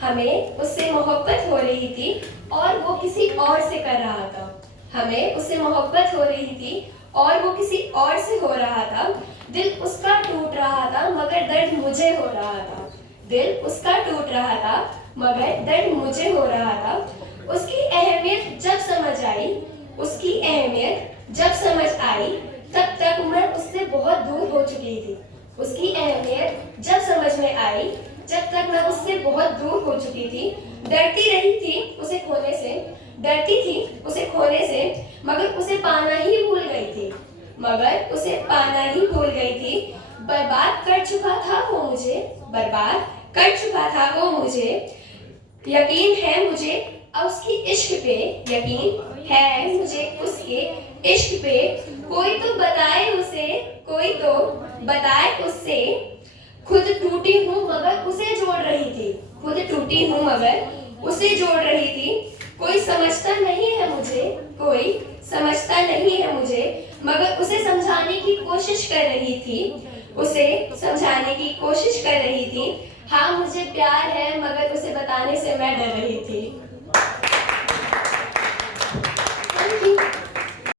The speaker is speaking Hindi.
हमें उससे मोहब्बत हो रही थी और वो किसी और से कर रहा था। हमें उससे मोहब्बत हो रही थी और वो किसी और से हो रहा था। दिल उसका टूट रहा था मगर दर्द मुझे हो रहा था। दिल उसका टूट रहा था मगर दर्द मुझे हो रहा था। उसकी अहमियत जब समझ आई, उसकी अहमियत जब समझ आई, तब तक मैं उससे बहुत दूर हो चुकी थी। उसकी अहमियत जब समझ में आई, जब तक मैं उससे बहुत दूर हो चुकी थी। डरती रही थी उसे खोने से, डरती थी उसे खोने से, मगर उसे पाना ही भूल गई थी, मगर उसे पाना ही भूल गई थी। बर्बाद कर चुका था वो मुझे, बर्बाद कर चुका था वो मुझे। यकीन है मुझे उसकी इश्क पे, यकीन है मुझे उसके इश्क पे। कोई तो बताए उसे, कोई तो बताए उससे। खुद टूटी हूँ मगर उसे जोड़ रही थी, खुद टूटी हूँ मगर उसे जोड़ रही थी। कोई समझता नहीं है मुझे, कोई समझता नहीं है मुझे, मगर उसे समझाने की कोशिश कर रही थी, उसे समझाने की कोशिश कर रही थी। हाँ मुझे प्यार है मगर उसे बताने से मैं डर रही थी।